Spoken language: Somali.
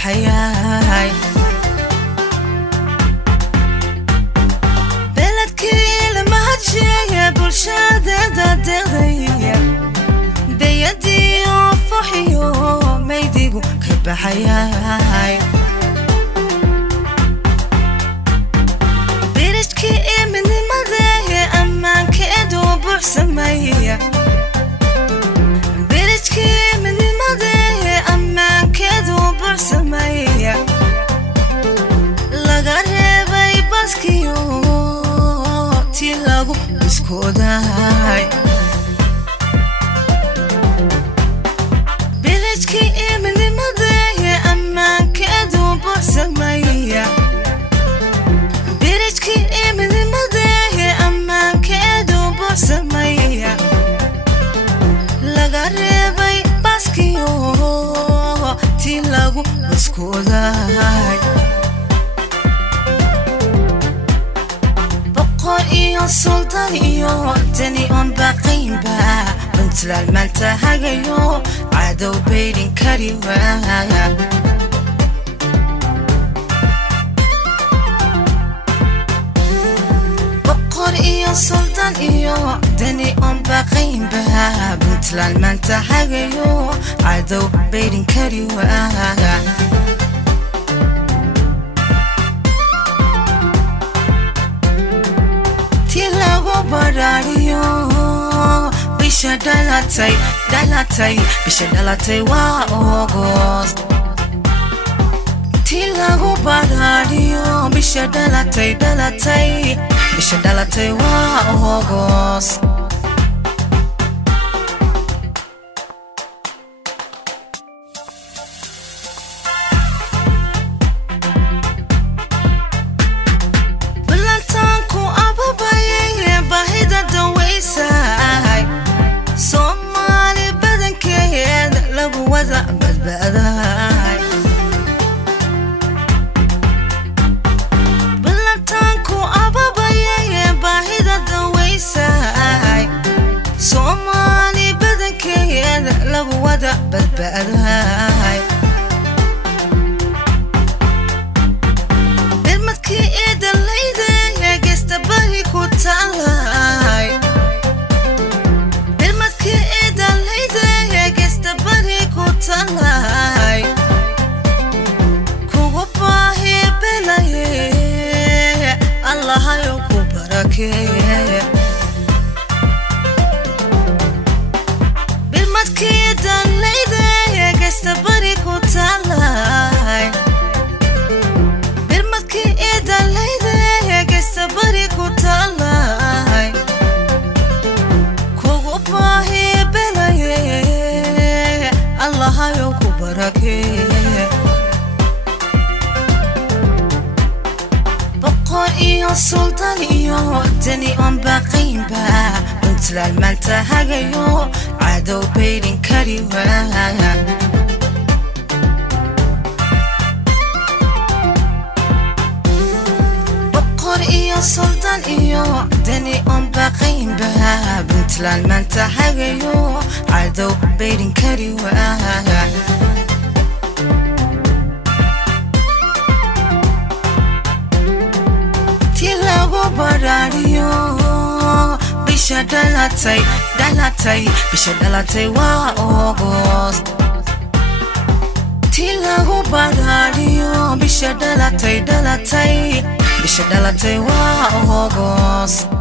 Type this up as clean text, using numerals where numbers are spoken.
كبحياي بلدكي لما هتجي بلشادة دغدغي بيدي وفحيو ميديقو كبحياي برشكي من مذاهي أمان كيدو بحسمية برشكي من مذاهي أمان كيدو بحسمية لغربي باسكيو تيلاغو بسكوداي برشكي من مذاهي أمان كيدو بحسمية برشكي من مذاهي أمان كيدو بحسمية لغربي باسكيو تيلاغو بسكوداي بقر إيو سلطان إيو تاني أم باقين با بنت للمال تهاجيو عادو بيرين كاريوا بقر إيو سلطان إيو تاني أم باقين با بنت للمال تهاجيو عادو بيرين كاريوا Barario Bisha dalatay Bisha dalatay wa August Tilago barario Bisha dalatay Bisha dalatay wa August Somali badankeeda lagu wada badbaadaay Ballantaanku ababayay baahida dawaysaay Somali badankeeda lagu wada badbaadaay Ilmadkii eedalayda gesta bari ku taalaay Talay kugu baahi belaye Allah ayo ku barakeeye bilmadkii dalayda gesta bari ku talay bilmadkii dalayda gesta bari ku talay kugu baahi belaye Allah ayo ku barakeeye Baqor iyo sultan iyo tani on baqin ba bint lilmal tahagayo cadow beyrin kariwa Baqor iyo sultan iyo tani on baqin ba bint lilmal tahagayo cadow beyrin kariwa Tilago barario Bisha dalatay Bisha dalatay wa August Tilago barario Bisha dalatay Bisha dalatay wa August